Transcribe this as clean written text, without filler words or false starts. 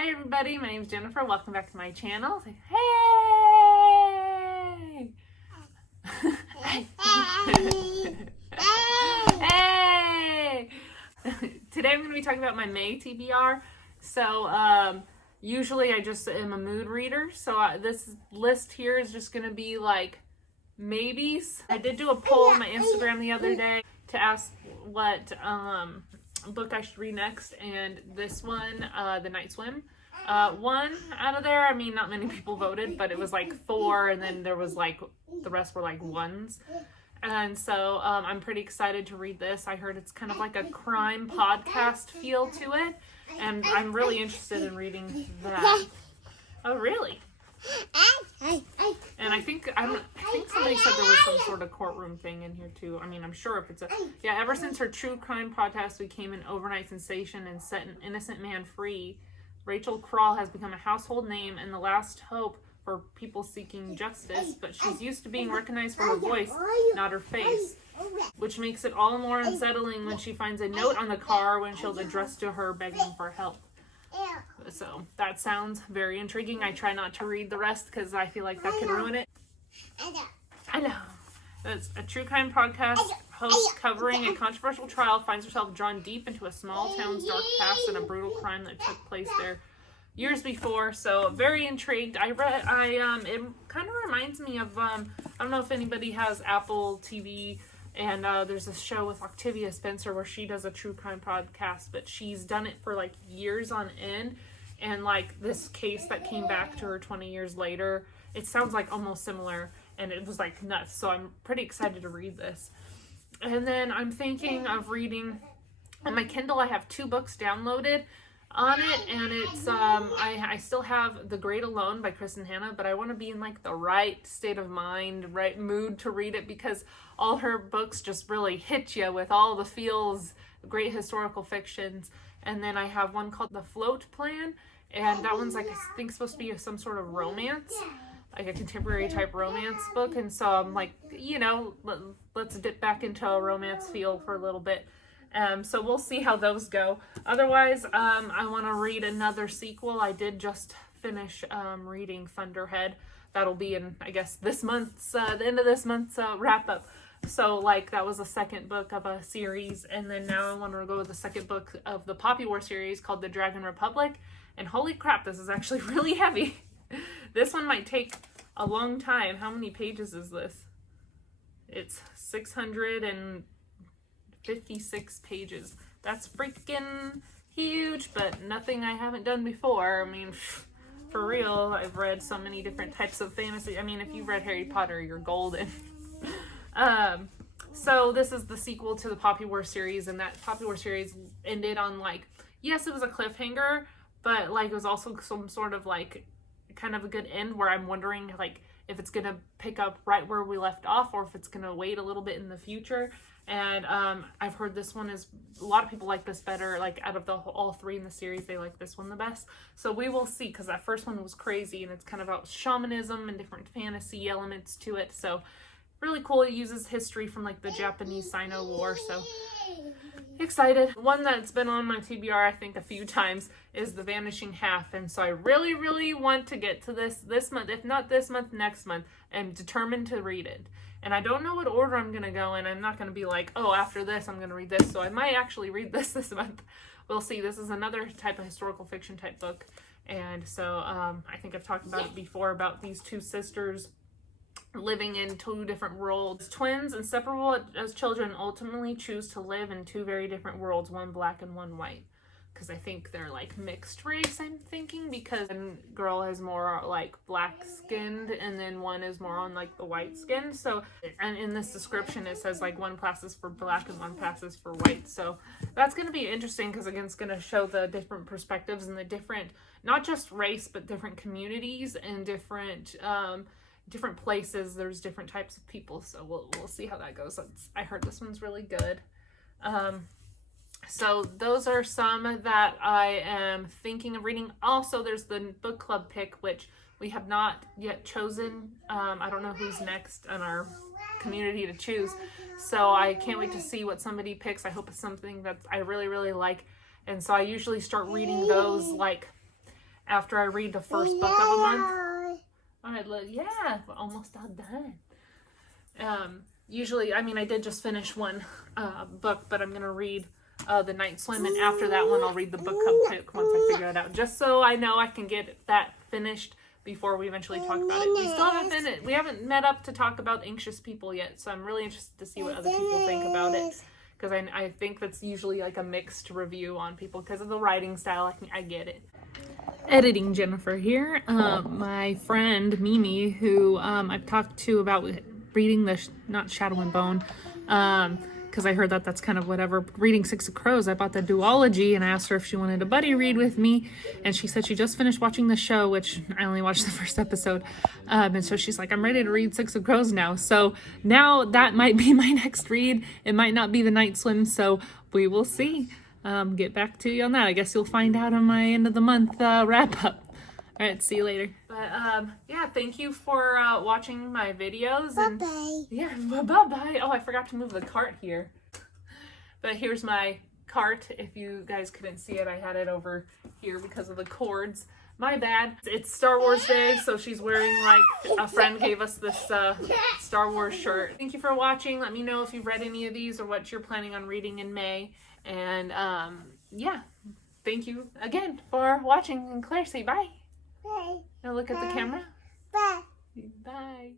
Hi everybody, my name is Jennifer. Welcome back to my channel. Say, hey! Hey! Today I'm going to be talking about my May TBR. So usually I just am a mood reader. So this list here is just going to be like maybes. I did do a poll on my Instagram the other day to ask what book I should read next, and this one, The Night Swim, one out of there. I mean, not many people voted, but it was like 4, and then there was like the rest were like 1s. And so I'm pretty excited to read this. I heard it's kind of like a crime podcast feel to it, and I'm really interested in reading that. Oh, really? And I think somebody said there was some sort of courtroom thing in here too. I mean, I'm sure if it's ever since her true crime podcast became an overnight sensation and set an innocent man free, Rachel Crawl has become a household name and the last hope for people seeking justice, but she's used to being recognized for her voice, not her face, which makes it all more unsettling when she finds a note on the car windshield addressed to her begging for help. So that sounds very intriguing. I try not to read the rest because I feel like that could ruin it. I know. It's a true crime podcast host covering a controversial trial finds herself drawn deep into a small town's dark past and a brutal crime that took place there years before. So very intrigued. It kind of reminds me of I don't know if anybody has Apple TV. And there's a show with Octavia Spencer where she does a true crime podcast, but she's done it for like years on end. And like this case that came back to her 20 years later, it sounds like almost similar, and it was like nuts. So I'm pretty excited to read this. And then I'm thinking of reading on my Kindle. I have 2 books downloaded on it, and it's I still have The Great Alone by Kristen Hanna, but I want to be in like the right state of mind, right mood to read it, because all her books just really hit you with all the feels, great historical fictions. And then I have one called The Float Plan, and that one's like, I think, supposed to be some sort of romance, like a contemporary type romance book. And so I'm like, let's dip back into a romance feel for a little bit. So we'll see how those go. Otherwise, I want to read another sequel. I did just finish reading Thunderhead. That'll be in, I guess, this month's, the end of this month's wrap up. So like that was the second book of a series, and then now I want to go with the second book of the Poppy War series called The Dragon Republic. And holy crap, this is actually really heavy. This one might take a long time. How many pages is this? It's 656 pages. That's freaking huge, but nothing I haven't done before. I mean, for real, I've read so many different types of fantasy. I mean, if you've read Harry Potter, you're golden. So this is the sequel to the Poppy War series, and that Poppy War series ended on like, yes, it was a cliffhanger, but like it was also some sort of like kind of a good end where I'm wondering like if it's gonna pick up right where we left off or if it's gonna wait a little bit in the future. And I've heard this one is, a lot of people like this better, like out of all 3 in the series, they like this one the best. So we will see, because that first one was crazy, and it's kind of about shamanism and different fantasy elements to it. So really cool. It uses history from like the Japanese Sino War. So excited. One that's been on my TBR, I think, a few times is The Vanishing Half. And so I really, really want to get to this month, if not this month, next month. I'm determined to read it. And I don't know what order I'm going to go in. I'm not going to be like, oh, after this, I'm going to read this. So I might actually read this month. We'll see. This is another type of historical fiction type book. And so I think I've talked about it before, about these 2 sisters living in 2 different worlds. Twins, inseparable as children, ultimately choose to live in 2 very different worlds, one black and one white. Because I think they're like mixed race, I'm thinking, because one girl is more like black skinned and then one is more on like the white skin. So, and in this description it says like one passes for black and one passes for white. So that's going to be interesting, because again, it's going to show the different perspectives and the different, not just race, but different communities and different places. There's different types of people, so we'll see how that goes. I heard this one's really good. So those are some that I am thinking of reading. Also, there's the book club pick, which we have not yet chosen. I don't know who's next in our community to choose, so I can't wait to see what somebody picks. I hope it's something that I really, really like. And so I usually start reading those like after I read the first book of a month. All right, look, yeah, we're almost all done. Usually, I mean, I did just finish one book, but I'm going to read The Night Swim, and after that one, I'll read the book club once I figure it out, just so I know I can get that finished before we eventually talk about it. We haven't met up to talk about Anxious People yet, so I'm really interested to see what other people think about it, because I think that's usually like a mixed review on people because of the writing style. I get it. Editing Jennifer here. My friend Mimi, who I've talked to about reading not Shadow and Bone, because I heard that's kind of whatever. Reading Six of Crows, I bought the duology and I asked her if she wanted a buddy read with me, and she said she just finished watching the show, which I only watched the first episode, and so she's like, I'm ready to read Six of Crows now. So now that might be my next read. It might not be The Night Swim, so we will see. Get back to you on that. I guess you'll find out on my end of the month wrap up. All right, see you later. But yeah, thank you for watching my videos. And bye-bye. Yeah, bye-bye. Oh, I forgot to move the cart here. But here's my cart. If you guys couldn't see it, I had it over here because of the cords. My bad. It's Star Wars Day, so she's wearing, like, a friend gave us this Star Wars shirt. Thank you for watching. Let me know if you've read any of these or what you're planning on reading in May. And yeah, thank you again for watching. And Claire, say bye. Bye. Now look at the camera. Bye. Bye.